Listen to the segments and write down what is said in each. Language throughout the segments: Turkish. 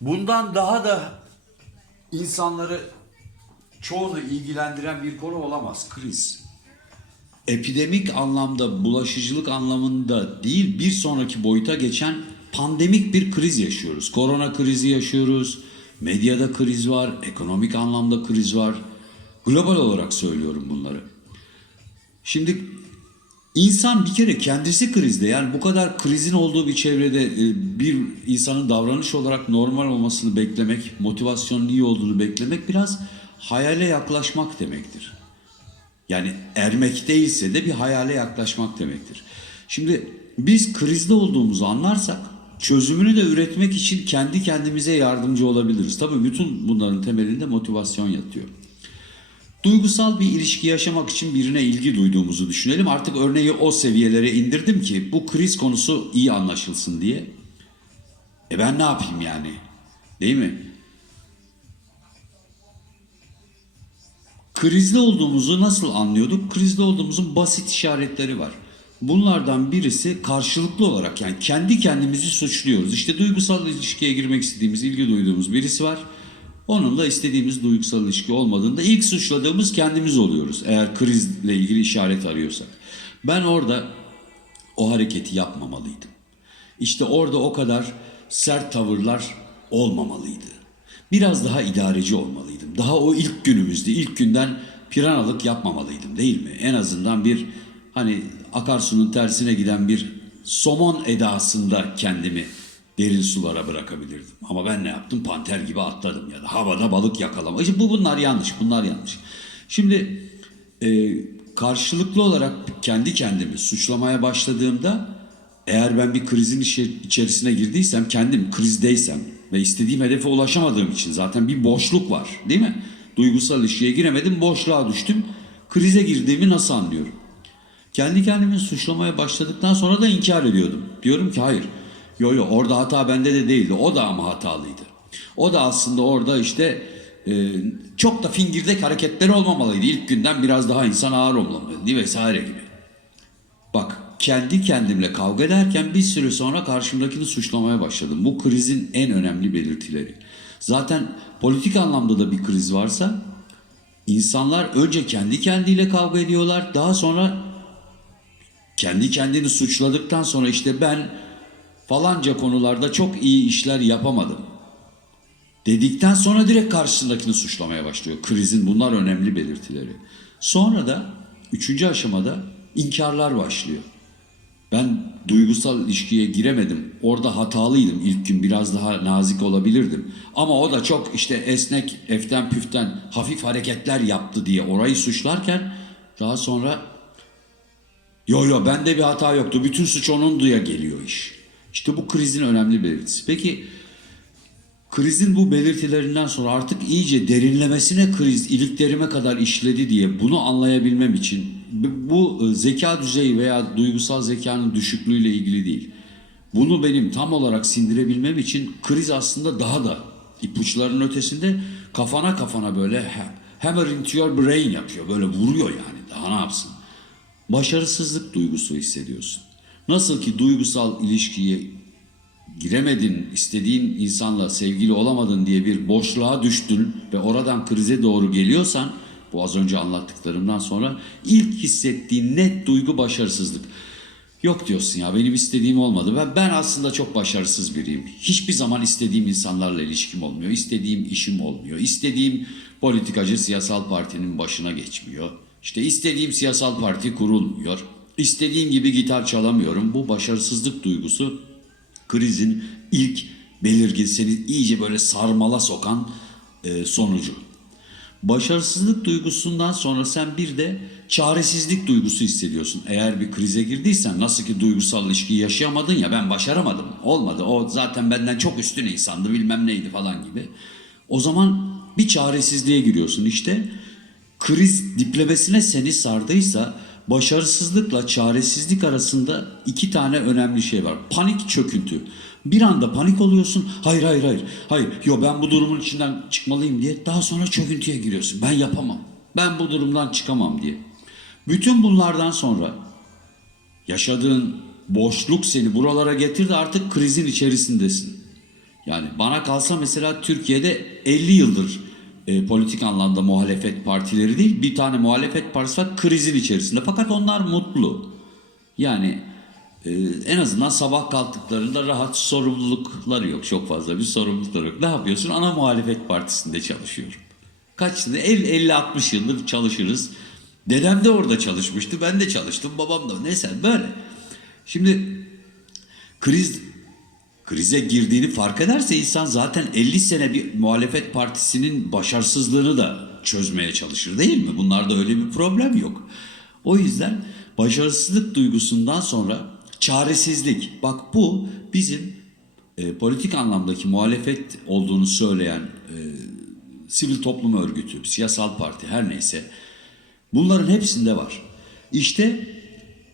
Bundan daha da insanları çoğunu ilgilendiren bir konu olamaz kriz. Epidemik anlamda, bulaşıcılık anlamında değil bir sonraki boyuta geçen pandemik bir kriz yaşıyoruz. Korona krizi yaşıyoruz, medyada kriz var, ekonomik anlamda kriz var. Global olarak söylüyorum bunları. Şimdi İnsan bir kere kendisi krizde yani bu kadar krizin olduğu bir çevrede e, bir insanın davranış olarak normal olmasını beklemek, motivasyonun iyi olduğunu beklemek biraz hayale yaklaşmak demektir. Yani ermek değilse de bir hayale yaklaşmak demektir. Şimdi biz krizde olduğumuzu anlarsak çözümünü de üretmek için kendi kendimize yardımcı olabiliriz. Tabii bütün bunların temelinde motivasyon yatıyor. Duygusal bir ilişki yaşamak için birine ilgi duyduğumuzu düşünelim. Artık örneği o seviyelere indirdim ki bu kriz konusu iyi anlaşılsın diye. E ben ne yapayım yani? Değil mi? Krizde olduğumuzu nasıl anlıyorduk? Krizde olduğumuzun basit işaretleri var. Bunlardan birisi karşılıklı olarak yani kendi kendimizi suçluyoruz. İşte duygusal ilişkiye girmek istediğimiz, ilgi duyduğumuz birisi var. Onunla istediğimiz duygusal ilişki olmadığında ilk suçladığımız kendimiz oluyoruz. Eğer krizle ilgili işaret arıyorsak. Ben orada o hareketi yapmamalıydım. İşte orada o kadar sert tavırlar olmamalıydı. Biraz daha idareci olmalıydım. Daha o ilk günümüzde, ilk günden piranalık yapmamalıydım değil mi? En azından bir hani akarsunun tersine giden bir somon edasında kendimi derin sulara bırakabilirdim. Ama ben ne yaptım? Panter gibi atladım ya da havada balık yakalama. İşte bu bunlar yanlış, bunlar yanlış. Şimdi e, karşılıklı olarak kendi kendimi suçlamaya başladığımda eğer ben bir krizin içerisine girdiysem, kendim krizdeysem ve istediğim hedefe ulaşamadığım için zaten bir boşluk var değil mi? Duygusal ilişkiye giremedim, boşluğa düştüm. Krize girdiğimi nasıl anlıyorum? Kendi kendimi suçlamaya başladıktan sonra da inkar ediyordum. Diyorum ki hayır. Yo yo orada hata bende de değildi. O da ama hatalıydı. O da aslında orada işte e, çok da fingirdek hareketleri olmamalıydı. İlk günden biraz daha insan ağır olmalıydı vesaire gibi. Bak kendi kendimle kavga ederken bir süre sonra karşımdakini suçlamaya başladım. Bu krizin en önemli belirtileri. Zaten politik anlamda da bir kriz varsa insanlar önce kendi kendiyle kavga ediyorlar. Daha sonra kendi kendini suçladıktan sonra işte ben falanca konularda çok iyi işler yapamadım. Dedikten sonra direkt karşısındakini suçlamaya başlıyor. Krizin bunlar önemli belirtileri. Sonra da üçüncü aşamada inkarlar başlıyor. Ben duygusal ilişkiye giremedim. Orada hatalıydım ilk gün biraz daha nazik olabilirdim. Ama o da çok işte esnek, eften püften hafif hareketler yaptı diye orayı suçlarken daha sonra Yo yo bende bir hata yoktu. Bütün suç onun diye geliyor iş. İşte bu krizin önemli belirtisi. Peki krizin bu belirtilerinden sonra artık iyice derinlemesine kriz iliklerime kadar işledi diye bunu anlayabilmem için bu- e, zeka düzeyi veya duygusal zekanın düşüklüğüyle ilgili değil. Bunu benim tam olarak sindirebilmem için kriz aslında daha da ipuçlarının ötesinde kafana kafana böyle ha- hammer into your brain yapıyor. Böyle vuruyor yani. Daha ne yapsın? başarısızlık duygusu hissediyorsun. Nasıl ki duygusal ilişkiye giremedin, istediğin insanla sevgili olamadın diye bir boşluğa düştün ve oradan krize doğru geliyorsan, bu az önce anlattıklarımdan sonra ilk hissettiğin net duygu başarısızlık. Yok diyorsun ya benim istediğim olmadı. Ben, ben aslında çok başarısız biriyim. Hiçbir zaman istediğim insanlarla ilişkim olmuyor. İstediğim işim olmuyor. İstediğim politikacı siyasal partinin başına geçmiyor. İşte istediğim siyasal parti kurulmuyor. İstediğim gibi gitar çalamıyorum. Bu başarısızlık duygusu krizin ilk belirgin seni iyice böyle sarmala sokan e, sonucu. Başarısızlık duygusundan sonra sen bir de çaresizlik duygusu hissediyorsun. Eğer bir krize girdiysen nasıl ki duygusal ilişkiyi yaşayamadın ya ben başaramadım. Olmadı. O zaten benden çok üstün insandı bilmem neydi falan gibi. O zaman bir çaresizliğe giriyorsun. İşte kriz diplemesine seni sardıysa başarısızlıkla çaresizlik arasında iki tane önemli şey var. Panik çöküntü. Bir anda panik oluyorsun. Hayır hayır hayır. Hayır. Yo ben bu durumun içinden çıkmalıyım diye. Daha sonra çöküntüye giriyorsun. Ben yapamam. Ben bu durumdan çıkamam diye. Bütün bunlardan sonra yaşadığın boşluk seni buralara getirdi artık krizin içerisindesin. Yani bana kalsa mesela Türkiye'de 50 yıldır e, politik anlamda muhalefet partileri değil bir tane muhalefet partisi var krizin içerisinde fakat onlar mutlu. Yani e, en azından sabah kalktıklarında rahat sorumlulukları yok çok fazla bir sorumlulukları yok. Ne yapıyorsun? Ana muhalefet partisinde çalışıyorum. Kaç yıl? 50-60 yıldır çalışırız. Dedem de orada çalışmıştı. Ben de çalıştım. Babam da. Neyse böyle. Şimdi kriz krize girdiğini fark ederse insan zaten 50 sene bir muhalefet partisinin başarısızlığını da çözmeye çalışır değil mi? Bunlarda öyle bir problem yok. O yüzden başarısızlık duygusundan sonra çaresizlik. Bak bu bizim e, politik anlamdaki muhalefet olduğunu söyleyen e, sivil toplum örgütü, siyasal parti her neyse bunların hepsinde var. İşte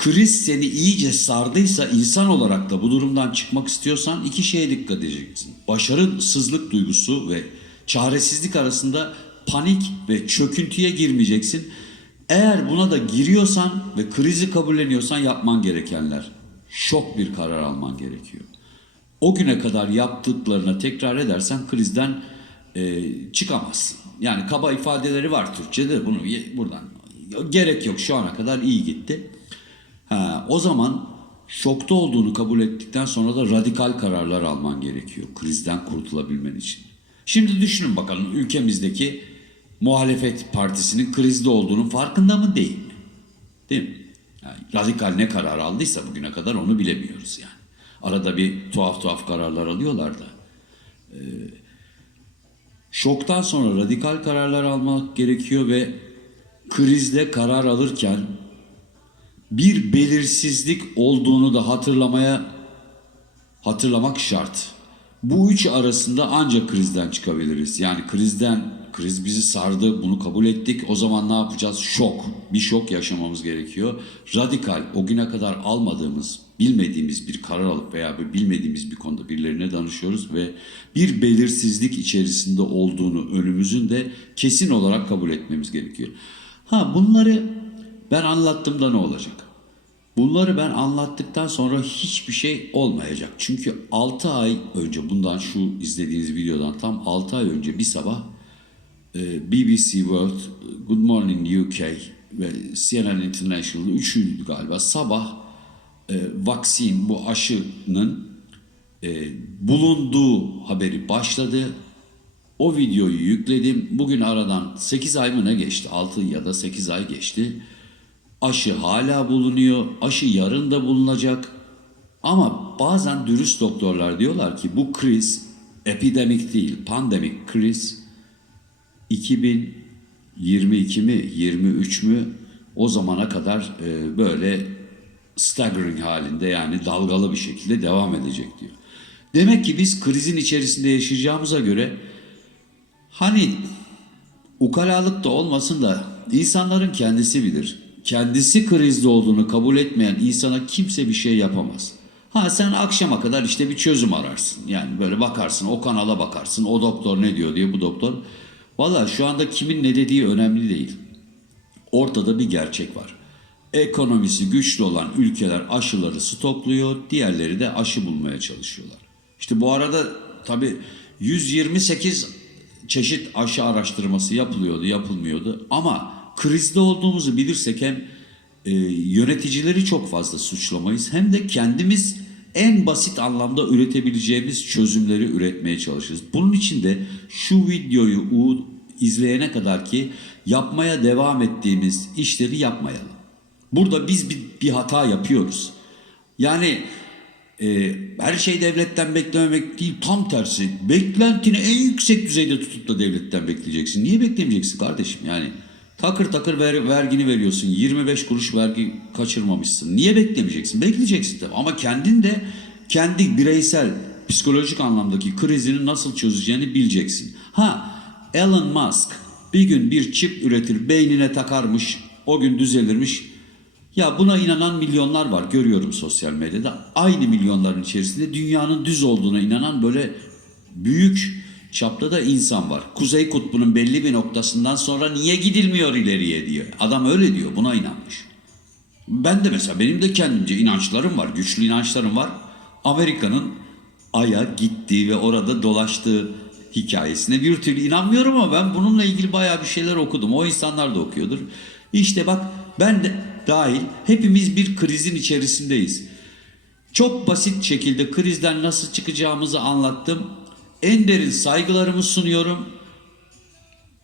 kriz seni iyice sardıysa insan olarak da bu durumdan çıkmak istiyorsan iki şeye dikkat edeceksin. Başarısızlık duygusu ve çaresizlik arasında panik ve çöküntüye girmeyeceksin. Eğer buna da giriyorsan ve krizi kabulleniyorsan yapman gerekenler. Şok bir karar alman gerekiyor. O güne kadar yaptıklarına tekrar edersen krizden e, çıkamazsın. Yani kaba ifadeleri var Türkçe'de bunu buradan gerek yok şu ana kadar iyi gitti. Ha, o zaman şokta olduğunu kabul ettikten sonra da radikal kararlar alman gerekiyor krizden kurtulabilmen için. Şimdi düşünün bakalım ülkemizdeki muhalefet partisinin krizde olduğunun farkında mı değil mi? Değil mi? Yani radikal ne karar aldıysa bugüne kadar onu bilemiyoruz yani. Arada bir tuhaf tuhaf kararlar alıyorlar da. Ee, şoktan sonra radikal kararlar almak gerekiyor ve krizde karar alırken bir belirsizlik olduğunu da hatırlamaya hatırlamak şart. Bu üç arasında ancak krizden çıkabiliriz. Yani krizden, kriz bizi sardı, bunu kabul ettik. O zaman ne yapacağız? Şok. Bir şok yaşamamız gerekiyor. Radikal, o güne kadar almadığımız, bilmediğimiz bir karar alıp veya bir bilmediğimiz bir konuda birilerine danışıyoruz ve bir belirsizlik içerisinde olduğunu önümüzün de kesin olarak kabul etmemiz gerekiyor. Ha bunları ben anlattığımda ne olacak? Bunları ben anlattıktan sonra hiçbir şey olmayacak. Çünkü 6 ay önce bundan şu izlediğiniz videodan tam 6 ay önce bir sabah e, BBC World, Good Morning UK ve CNN International üçüydü galiba sabah e, vaksin bu aşının e, bulunduğu haberi başladı. O videoyu yükledim. Bugün aradan 8 ay mı ne geçti? 6 ya da 8 ay geçti. Aşı hala bulunuyor. Aşı yarın da bulunacak. Ama bazen dürüst doktorlar diyorlar ki bu kriz epidemik değil, pandemik kriz 2022 mi, 23 mü o zamana kadar e, böyle staggering halinde yani dalgalı bir şekilde devam edecek diyor. Demek ki biz krizin içerisinde yaşayacağımıza göre hani ukalalık da olmasın da insanların kendisi bilir. Kendisi krizde olduğunu kabul etmeyen insana kimse bir şey yapamaz. Ha sen akşama kadar işte bir çözüm ararsın. Yani böyle bakarsın o kanala bakarsın o doktor ne diyor diye bu doktor. Valla şu anda kimin ne dediği önemli değil. Ortada bir gerçek var. Ekonomisi güçlü olan ülkeler aşıları stokluyor, diğerleri de aşı bulmaya çalışıyorlar. İşte bu arada tabii 128 çeşit aşı araştırması yapılıyordu, yapılmıyordu. Ama krizde olduğumuzu bilirsek hem e, yöneticileri çok fazla suçlamayız hem de kendimiz en basit anlamda üretebileceğimiz çözümleri üretmeye çalışırız. Bunun için de şu videoyu u- izleyene kadar ki yapmaya devam ettiğimiz işleri yapmayalım. Burada biz bir, bir hata yapıyoruz. Yani e, her şey devletten beklememek değil tam tersi. Beklentini en yüksek düzeyde tutup da devletten bekleyeceksin. Niye beklemeyeceksin kardeşim? Yani takır takır ver, vergini veriyorsun. 25 kuruş vergi kaçırmamışsın. Niye beklemeyeceksin? Bekleyeceksin tabii. Ama kendin de kendi bireysel psikolojik anlamdaki krizini nasıl çözeceğini bileceksin. Ha Elon Musk bir gün bir çip üretir beynine takarmış o gün düzelirmiş ya buna inanan milyonlar var görüyorum sosyal medyada. Aynı milyonların içerisinde dünyanın düz olduğuna inanan böyle büyük çapta da insan var. Kuzey kutbunun belli bir noktasından sonra niye gidilmiyor ileriye diyor. Adam öyle diyor buna inanmış. Ben de mesela benim de kendimce inançlarım var, güçlü inançlarım var. Amerika'nın Ay'a gitti ve orada dolaştığı hikayesine bir türlü inanmıyorum ama ben bununla ilgili bayağı bir şeyler okudum. O insanlar da okuyordur. İşte bak ben de dahil hepimiz bir krizin içerisindeyiz. Çok basit şekilde krizden nasıl çıkacağımızı anlattım. En derin saygılarımı sunuyorum.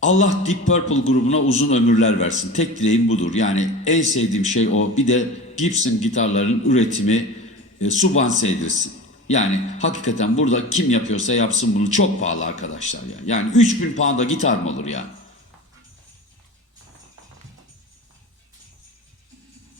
Allah Deep Purple grubuna uzun ömürler versin. Tek dileğim budur. Yani en sevdiğim şey o. Bir de Gibson gitarların üretimi e, subvanse edilsin. Yani hakikaten burada kim yapıyorsa yapsın bunu çok pahalı arkadaşlar ya. Yani 3000 pound'a gitar mı olur ya?